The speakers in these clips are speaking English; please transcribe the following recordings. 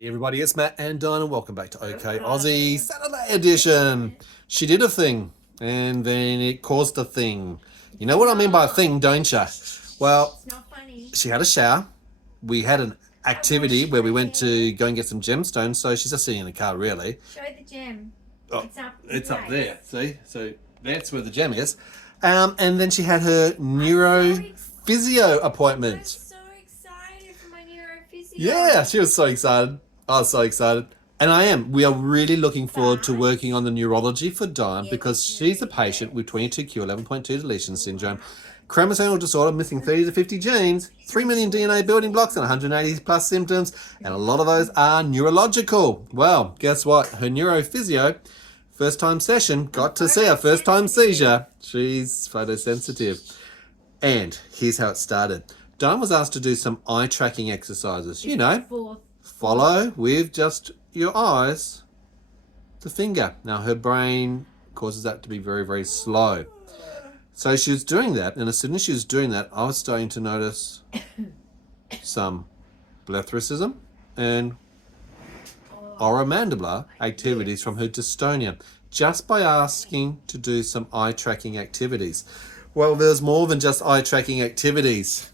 Hey everybody, it's Matt and Dyan, and welcome back to OK Aussie Saturday edition. She did a thing, and then it caused a thing. You know what I mean by a thing, don't you? Well, It's not funny. she had a shower. We had an activity where we went to go and get some gemstones, so she's just sitting in the car, really. Show the gem. Oh, It's up there, see? So that's where the gem is. And then she had her neuro physio I'm appointment. so excited for my neuro physio. Yeah, she was so excited. I was so excited. And I am. We are really looking forward to working on the neurology for Dyan because she's a patient with 22q11.2 deletion syndrome, chromosomal disorder missing 30 to 50 genes, 3 million DNA building blocks and 180 plus symptoms, and a lot of those are neurological. Well, guess what? Her neurophysio, first time session, got to see her first time seizure. She's photosensitive. And here's how it started. Dyan was asked to do some eye tracking exercises. You know, follow with just your eyes the finger. Now her brain causes that to be very, very slow. So she was doing that, and as soon as she was doing that, I was starting to notice some blepharism and oromandibular activities from her dystonia, just by asking to do some eye tracking activities. Well, there's more than just eye tracking activities.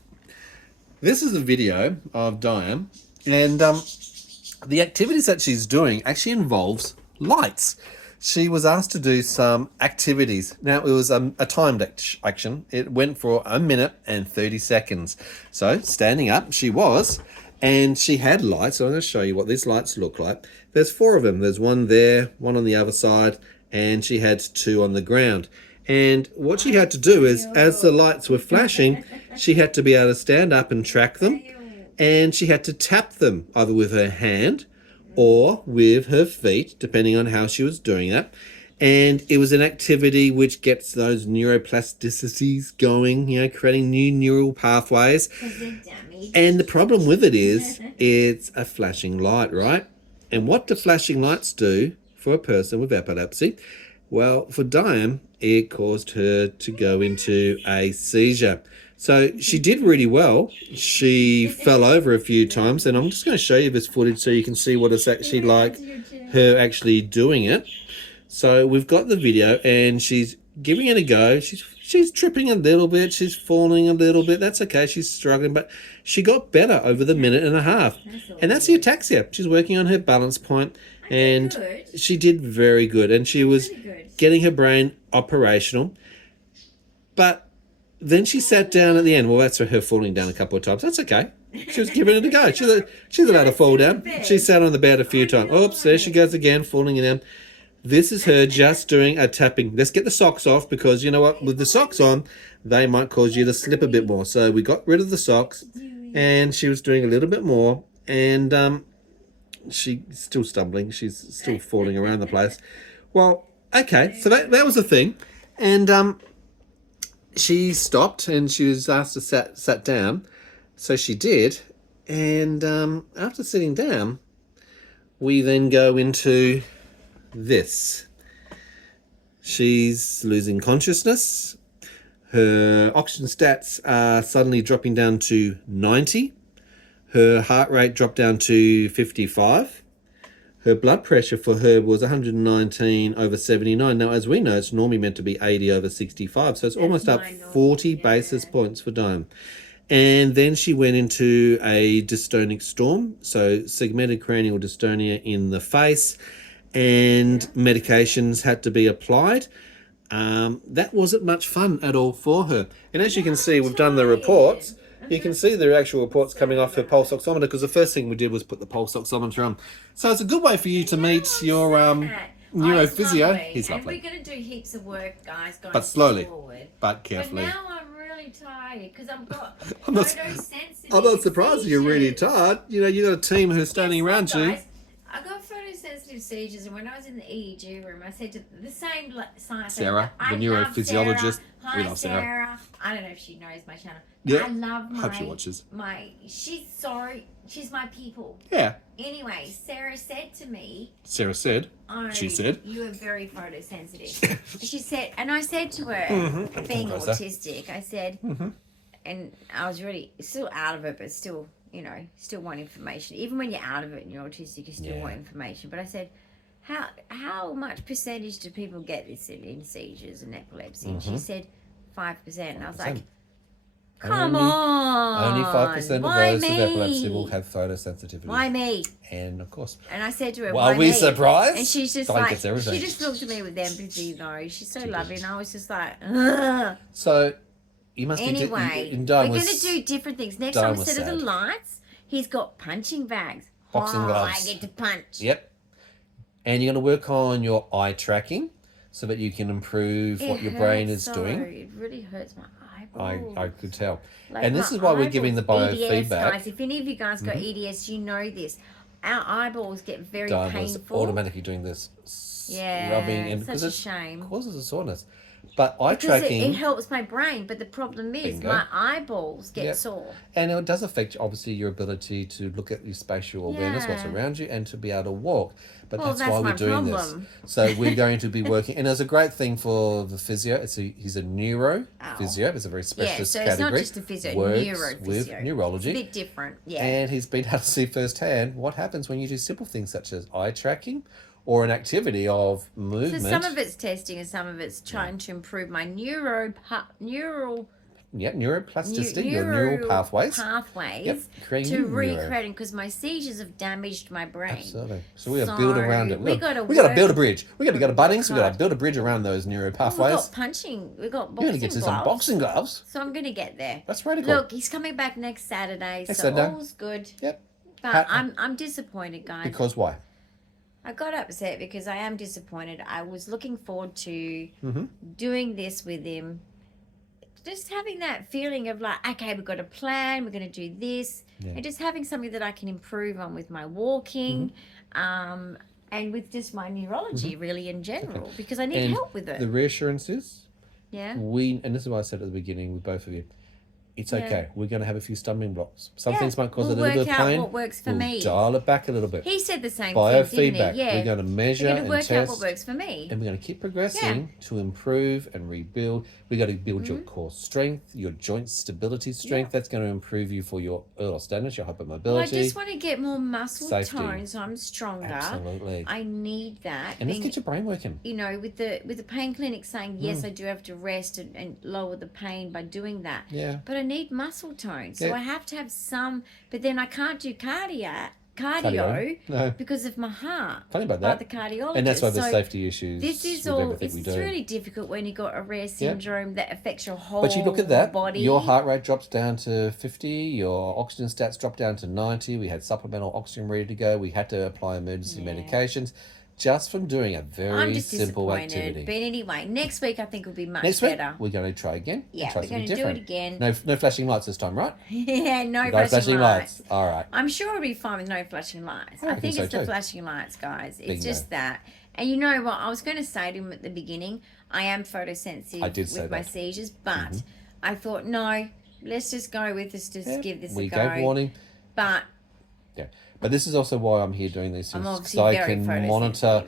This is a video of Dyan, and the activities that she's doing actually involves lights. She was asked to do some activities. Now, it was a timed action. It went for 1 minute and 30 seconds. So, standing up, she was, and she had lights. So I'm going to show you what these lights look like. There's 4 of them. There's one there, one on the other side, and she had 2 on the ground. And what she had to do is, as the lights were flashing, she had to be able to stand up and track them. And she had to tap them either with her hand or with her feet, depending on how she was doing that. And it was an activity which gets those neuroplasticities going, you know, creating new neural pathways. And the problem with it is it's a flashing light, right? And what do flashing lights do for a person with epilepsy? Well, for Dyan, it caused her to go into a seizure. So she did really well. She fell over a few times, and I'm just going to show you this footage so you can see what it's actually like, her actually doing it. So we've got the video, and she's giving it a go. She's tripping a little bit. She's falling a little bit. That's okay. She's struggling, but she got better over the minute and a half. And that's the ataxia. She's working on her balance point, and she did very good. And she was getting her brain operational. But then she sat down at the end. Well, that's her falling down a couple of times. That's okay. She was giving it a go. She's allowed to fall down. She sat on the bed a few times. Oops, there she goes again, falling down. This is her just doing a tapping. Let's get the socks off because you know what? With the socks on, they might cause you to slip a bit more. So we got rid of the socks, and she was doing a little bit more, and she's still stumbling. She's still falling around the place. Well, okay, so that was a thing, and she stopped and she was asked to sat down. So she did, and after sitting down, we then go into this. She's losing consciousness. Her oxygen stats are suddenly dropping down to 90. Her heart rate dropped down to 55. Her blood pressure for her was 119 over 79. Now, as we know, it's normally meant to be 80 over 65. So it's almost up 40 basis points for Dyan. And then she went into a dystonic storm. So segmented cranial dystonia in the face, and medications had to be applied. That wasn't much fun at all for her. And as you can see, we've done the reports. You can see the actual reports coming off her pulse oximeter because the first thing we did was put the pulse oximeter on. So it's a good way for you to meet your neurophysio. He's lovely. And we're going to do heaps of work, guys, going but slowly, forward. but carefully. But now I'm really tired because I've got I'm not surprised you're really tired. You know, you got a team who's standing around you. I got photosensitive seizures, and when I was in the EEG room, I said to the same science. Sarah, the neurophysiologist. Hi, we love Sarah. I don't know if she knows my channel. Yeah. I love hope she watches. She's my people. Yeah. Anyway, Sarah said to me. She said. You are very photosensitive. She said, and I said to her, being autistic, I said, and I was really still out of it, but still, still want information. Even when you're out of it and you're autistic, you still want information. But I said, how much percentage do people get this in seizures and epilepsy? And she said 5%. And I was like, come on. Only 5% of Why those me? with epilepsy will have photosensitivity. Why me? And of course. And I said to her, well, why are we me? surprised? And she's just Diane like, gets everything. she just looked at me with empathy, though. She's so lovely. And I was just like, ugh. So, you must Anyway, be... we're going to do different things. Next time, Dyan was instead of the sad. lights, he's got punching bags. Boxing gloves. I get to punch. Yep. And you're going to work on your eye tracking so that you can improve what your brain is doing. It really hurts my eyeballs. I could tell. Like and this is why we're giving the EDS, biofeedback. guys, if any of you guys got EDS, you know this. Our eyeballs get very Dyan painful. was automatically doing this rubbing. And such a shame. It causes a soreness. But eye Because tracking... it helps my brain, but the problem is my eyeballs get sore. And it does affect, obviously, your ability to look at your spatial awareness, what's around you, and to be able to walk. But that's why we're doing this. So we're going to be working... And there's a great thing for the physio. He's a neuro physio. It's a very specialist category. So it's not just a physio, neuro physio. With neurology. It's a bit different, And he's been able to see firsthand what happens when you do simple things such as eye tracking, or an activity of movement. So some of it's testing and some of it's trying to improve my neuroplasticity, your neural pathways. To recreating, because my seizures have damaged my brain. Absolutely. So we got to build around it. We got to build a bridge. We got to go to Bunnings. We got to build a bridge around those neural pathways. We've got punching. We've got boxing You're going to get to gloves. some boxing gloves. So I'm going to get there. That's really cool. Look, he's coming back next Saturday, so Saturday. all's good. Yep. But I'm disappointed, guys. Because why? I got upset because I am disappointed. I was looking forward to doing this with him. Just having that feeling of like, okay, we've got a plan, we're going to do this. And just having something that I can improve on with my walking and with just my neurology really in general, because I need help with it. The reassurance is, and this is what I said at the beginning with both of you, it's okay. We're going to have a few stumbling blocks. Some things might cause a little bit of pain. We'll work out what works for me. Dial it back a little bit. He said the same Biofeedback. thing, didn't he? Yeah. We're going to measure and work test. out what works for me. And we're going to keep progressing to improve and rebuild. We've got to build your core strength, your joint stability strength. That's going to improve you for your elasticity, your hypermobility. Well, I just want to get more muscle tone so I'm stronger. Absolutely. I need that. And let's get your brain working. You know, with the pain clinic saying, yes, I do have to rest and lower the pain by doing that. Yeah. But I need muscle tone. So I have to have some, but then I can't do cardio no. because of my heart. Funny about that. By the cardiologist. And that's why there's safety issues. This is with all. everything It's we do. really difficult when you got a rare syndrome that affects your whole But you look at that, body. your heart rate drops down to 50, your oxygen stats drop down to 90. We had supplemental oxygen ready to go. We had to apply emergency medications just from doing a very simple activity. But anyway, next week I think will be much Next week, better. we're going to try again. Yeah, try we're going to do different. it again. No flashing lights this time, right? Yeah, no flashing lights. All right. I'm sure it'll be fine with no flashing lights. I think it's the flashing lights, guys. It's just that. And you know what? I was going to say to him at the beginning, I am photosensitive with my seizures, but I thought, no, let's just go with this, just give this a go. We gave warning. But this is also why I'm here doing these things, obviously so I very can monitor.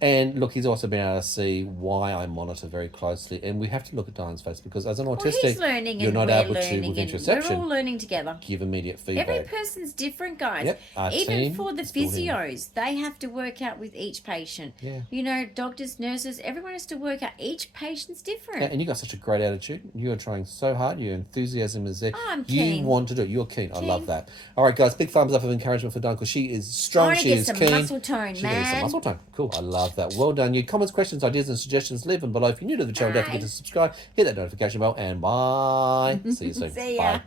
And look, he's also been able to see why I monitor very closely. And we have to look at Dyan's face because as an autistic, he's learning you're and not we're able to, learning with and interception, we're all learning together. give immediate feedback. Every person's different, guys. Yep, our Even team for the is building. physios, they have to work out with each patient. Yeah. You know, doctors, nurses, everyone has to work out. Each patient's different. Yeah, and you got such a great attitude. You are trying so hard. Your enthusiasm is there. I'm keen. You want to do it. You're keen. I love that. All right, guys, big thumbs up of encouragement for Dyan because she is strong. She is keen. Get some muscle tone, She man. needs some muscle tone. Cool. I love that. Well done. Your comments, questions, ideas, and suggestions, leave them below. If you're new to the channel, don't forget to subscribe, hit that notification bell, and bye. See you soon. See ya. Bye.